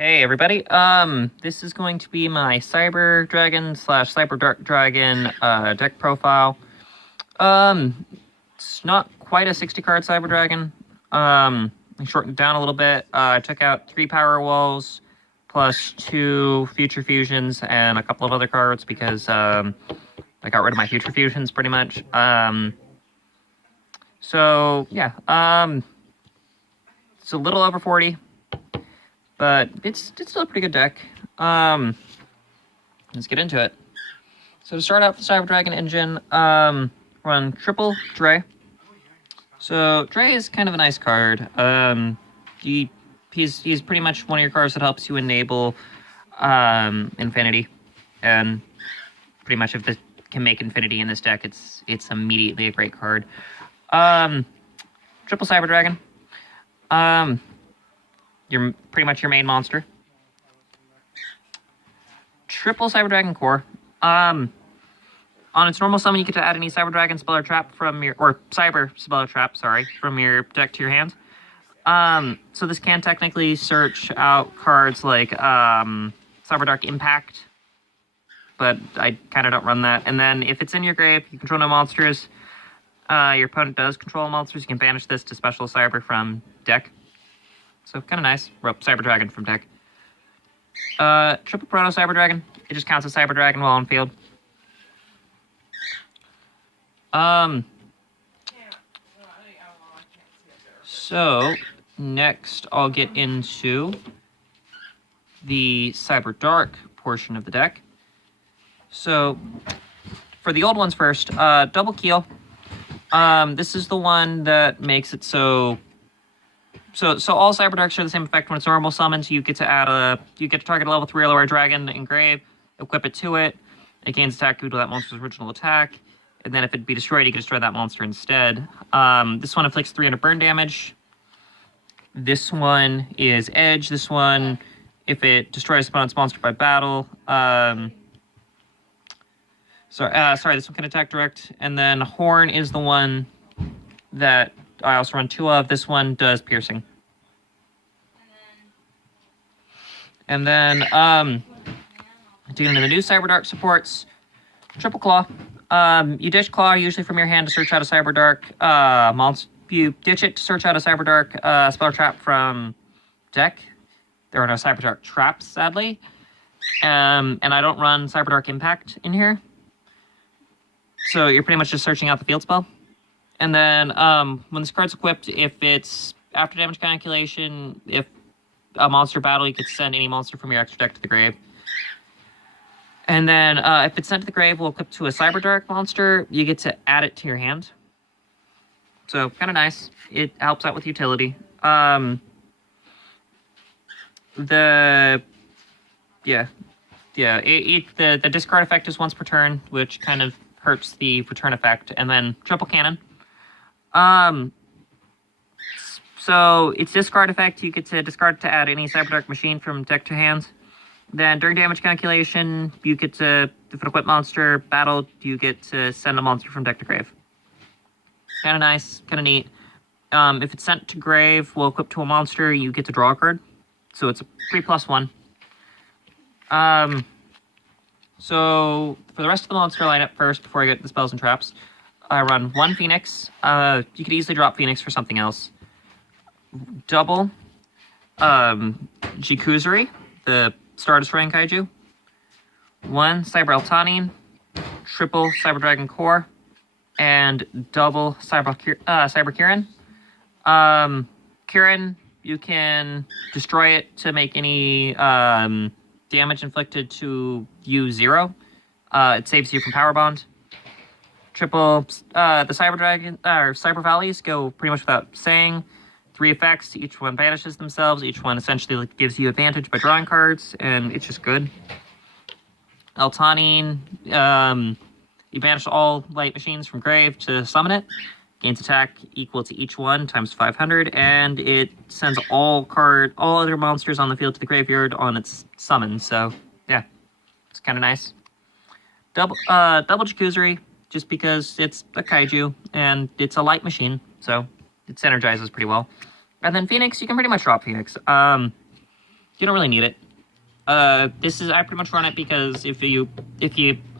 Hey everybody, this is going to be my Cyber Dragon / cyberdark Dragon deck profile. It's not quite a 60 card Cyber Dragon. I shortened it down a little bit. I took out 3 Power Walls plus 2 Future Fusions and a couple of other cards because I got rid of my Future Fusions pretty much. So yeah, it's a little over 40. But it's still a pretty good deck. Let's get into it. So to start out with the Cyber Dragon engine, run triple Dre. So Dre is kind of a nice card. He's pretty much one of your cards that helps you enable Infinity, and pretty much if this can make Infinity in this deck, it's immediately a great card. Triple Cyber Dragon. You're pretty much your main monster. Triple Cyber Dragon Core. On its normal summon, you get to add any Cyber Dragon spell or trap from your, or Cyber spell or trap, sorry, from your deck to your hand. So this can technically search out cards like cyberdark Impact, but I kind of don't run that. And then if it's in your grave, you control no monsters. Your opponent does control monsters. You can banish this to special cyber from deck. So kind of nice. Cyber Dragon from deck. Triple Proto Cyber Dragon. It just counts as Cyber Dragon while on field. So next I'll get into the Cyber Dark portion of the deck. So for the old ones first, Double Keel. This is the one that makes it so all Cyberdarks share the same effect when it's normal summons. You get to target a level 3 or lower dragon in grave, equip it to it. It gains attack equal to that monster's original attack. And then if it be destroyed, you can destroy that monster instead. This one inflicts 300 burn damage. This one is Edge. This one, if it destroys opponent's monster by battle. Sorry, this one can attack direct. And then Horn is the one that I also run 2 of. This one does piercing. And then, digging into the new Cyberdark supports, Triple Claw. You ditch Claw usually from your hand to search out a Cyberdark monster. You ditch it to search out a Cyberdark spell trap from deck. There are no Cyberdark traps, sadly. And I don't run Cyberdark Impact in here. So you're pretty much just searching out the field spell. And then when this card's equipped, if it's after damage calculation, if a monster battle, you can send any monster from your extra deck to the grave. And then if it's sent to the grave, we'll equip to a Cyberdark monster. You get to add it to your hand. So kind of nice. It helps out with utility. The discard effect is once per turn, which kind of hurts the return effect. And then Triple Cannon. So its discard effect, you get to discard to add any Cyberdark machine from deck to hand. Then during damage calculation, you get to, if an equipped monster battled, you get to send a monster from deck to grave. Kind of nice, kind of neat. If it's sent to grave, we'll equip to a monster, you get to draw a card. So it's a 3+1. So for the rest of the monster lineup first, before I get the spells and traps, I run 1 Phoenix. You could easily drop Phoenix for something else. Double Jikuzuri, the Star Destroying Kaiju. 1 Cyber Eltanine. Triple Cyber Dragon Core. And double Cyber Kirin. Kirin, you can destroy it to make any damage inflicted to you 0. It saves you from Power Bond. Triple, the Cyber Dragon, or Cyber Valleys go pretty much without saying. 3 effects, each one banishes themselves, each one essentially gives you advantage by drawing cards, and it's just good. Eltanine, you banish all light machines from grave to summon it. Gains attack equal to each one times 500, and it sends all other monsters on the field to the graveyard on its summon, so yeah, it's kind of nice. Double Jikuzuri, just because it's a kaiju, and it's a light machine, so it synergizes pretty well. And then Phoenix, you can pretty much drop Phoenix. You don't really need it. This is, I pretty much run it because if you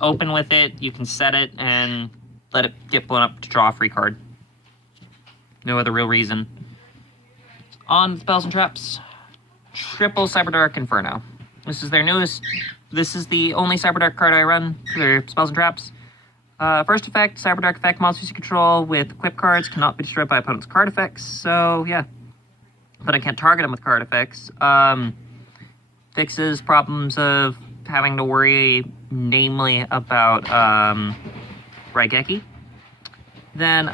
open with it, you can set it and let it get blown up to draw a free card. No other real reason. On spells and traps, triple Cyberdark Inferno. This is their newest. This is the only Cyberdark card I run for their spells and traps. First effect, Cyberdark effect, monsters you control with equip cards cannot be destroyed by opponent's card effects. So yeah, but I can't target them with card effects. Fixes problems of having to worry, namely about Raigeki. Then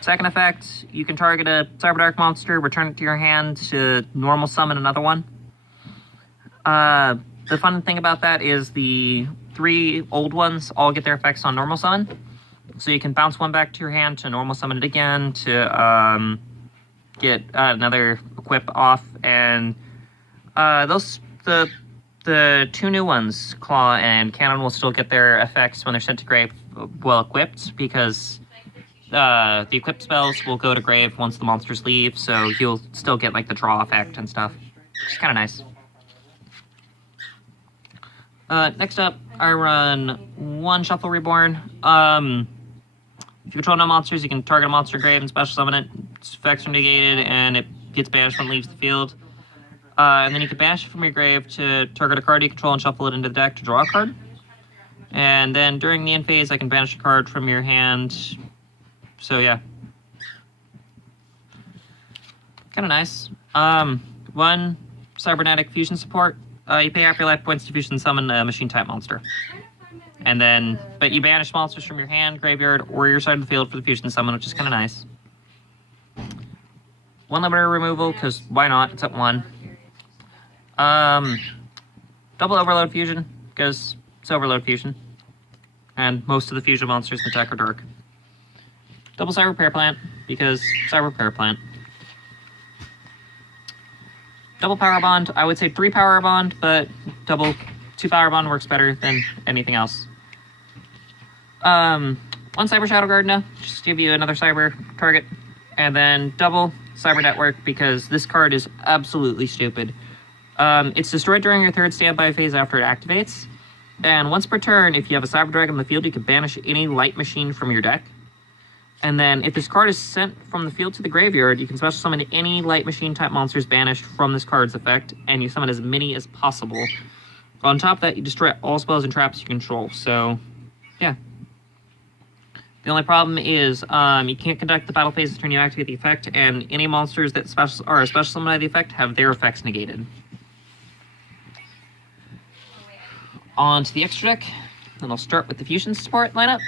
second effect, you can target a Cyberdark monster, return it to your hand to normal summon another one. The fun thing about that is the 3 old ones all get their effects on normal summon. So you can bounce one back to your hand to normal summon it again to get another equip off. And the 2 new ones, Claw and Cannon, will still get their effects when they're sent to grave well equipped, because the equipped spells will go to grave once the monsters leave, so you'll still get like the draw effect and stuff. It's kind of nice. Next up, I run 1 Shuffle Reborn. If you control no monsters, you can target a monster grave and special summon it. Its effects are negated, and it gets banished when it leaves the field. And then you can banish it from your grave to target a card you control and shuffle it into the deck to draw a card. And then during the end phase, I can banish a card from your hand. So yeah. Kind of nice. 1 Cybernetic Fusion support. You pay half your life points to fusion summon a machine-type monster. And then, but you banish monsters from your hand, graveyard, or your side of the field for the fusion summon, which is kind of nice. 1 limiter removal, because why not? It's at 1. Double Overload Fusion, because it's Overload Fusion. And most of the fusion monsters in the deck are dark. Double Cyber Repair Plant, because Cyber Repair Plant. Double Power Bond, I would say 3 Power Bond, but 2 Power Bond works better than anything else. 1 Cyber Shadow Guard now, just to give you another cyber target. And then double Cyber Network, because this card is absolutely stupid. It's destroyed during your 3rd standby phase after it activates. And once per turn, if you have a Cyber Dragon in the field, you can banish any light machine from your deck. And then if this card is sent from the field to the graveyard, you can special summon any light machine type monsters banished from this card's effect, and you summon as many as possible. On top of that, you destroy all spells and traps you control. So, yeah. The only problem is you can't conduct the battle phase turn you activate the effect, and any monsters that are special summoned by the effect have their effects negated. On to the extra deck, and I'll start with the fusion support lineup.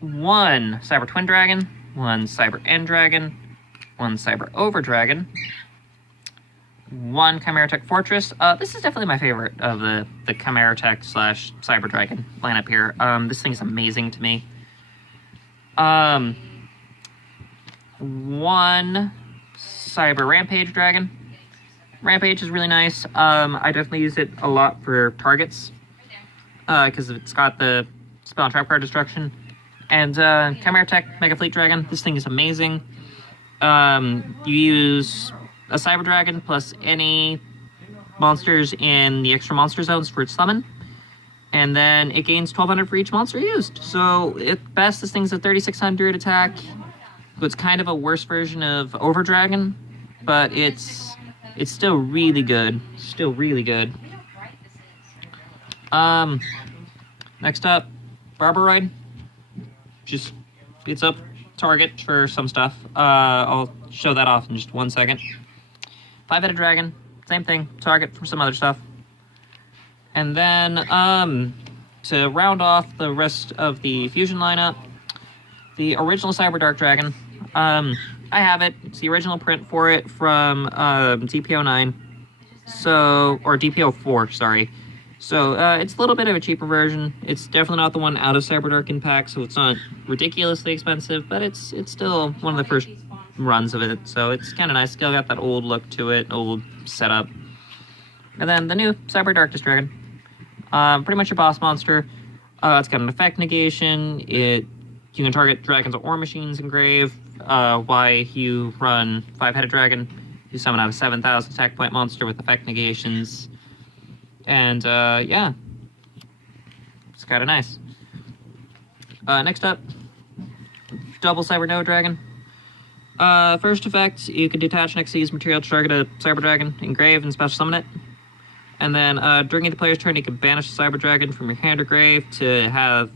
1 Cyber Twin Dragon, 1 Cyber End Dragon, 1 Cyber Over Dragon, 1 Chimera Tech Fortress. This is definitely my favorite of the Chimera Tech / Cyber Dragon lineup here. This thing is amazing to me. 1 Cyber Rampage Dragon. Rampage is really nice. I definitely use it a lot for targets, because it's got the spell and trap card destruction. And Chimera Tech Mega Fleet Dragon. This thing is amazing. You use a Cyber Dragon plus any monsters in the extra monster zones for its summon. And then it gains 1200 for each monster used. So at best, this thing's a 3600 attack. So it's kind of a worse version of Over Dragon, but it's still really good. Still really good. Next up, Barbaroid. Just beats up target for some stuff. I'll show that off in just 1 second. 5-headed dragon, same thing, target for some other stuff. And then to round off the rest of the fusion lineup, the original Cyberdark Dragon. I have it. It's the original print for it from DPO9. So, or DPO4, sorry. So, it's a little bit of a cheaper version. It's definitely not the one out of Cyberdark Impact, so it's not ridiculously expensive, but it's still one of the first runs of it, so it's kind of nice. Still got that old look to it, old setup. And then the new Cyber Darkness Dragon. Pretty much a boss monster. It's got an effect negation. You can target dragons or machines in grave. Why you run 5-headed dragon. You summon out a 7,000 attack point monster with effect negations. And, yeah. It's kind of nice. Next up, double Cyber Nova Dragon. First effect, you can detach next to use material to target a Cyber Dragon, engrave, and special summon it. And then, during the player's turn, you can banish the Cyber Dragon from your hand or grave to have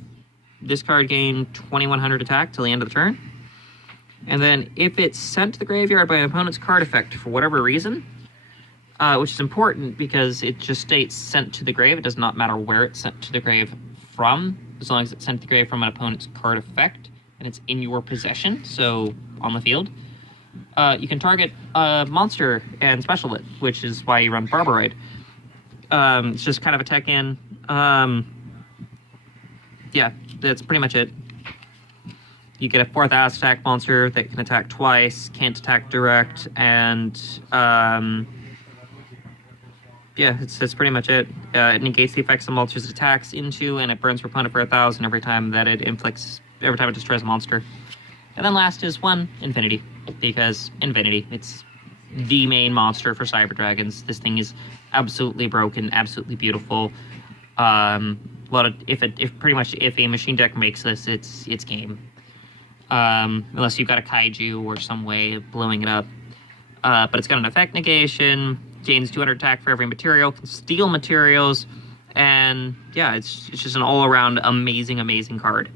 this card gain 2100 attack till the end of the turn. And then, if it's sent to the graveyard by an opponent's card effect for whatever reason, which is important because it just states sent to the grave, it does not matter where it's sent to the grave from, as long as it's sent to the grave from an opponent's card effect, and it's in your possession, so on the field. You can target a monster and special it, which is why you run Barbaroid. It's just kind of a tech in. Yeah, that's pretty much it. You get a 4,000 attack monster that can attack twice, can't attack direct, and yeah, that's pretty much it. It negates the effects of monsters it attacks into, and it burns your opponent for 1,000 every time it destroys a monster. And then last is one Infinity, because Infinity, it's the main monster for Cyber Dragons. This thing is absolutely broken, absolutely beautiful. If a machine deck makes this, it's game. Unless you've got a kaiju or some way of blowing it up. But it's got an effect negation, gains 200 attack for every material, can steal materials, and yeah, it's just an all-around amazing, amazing card.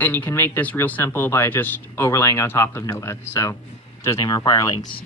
And you can make this real simple by just overlaying on top of Nova, so it doesn't even require links.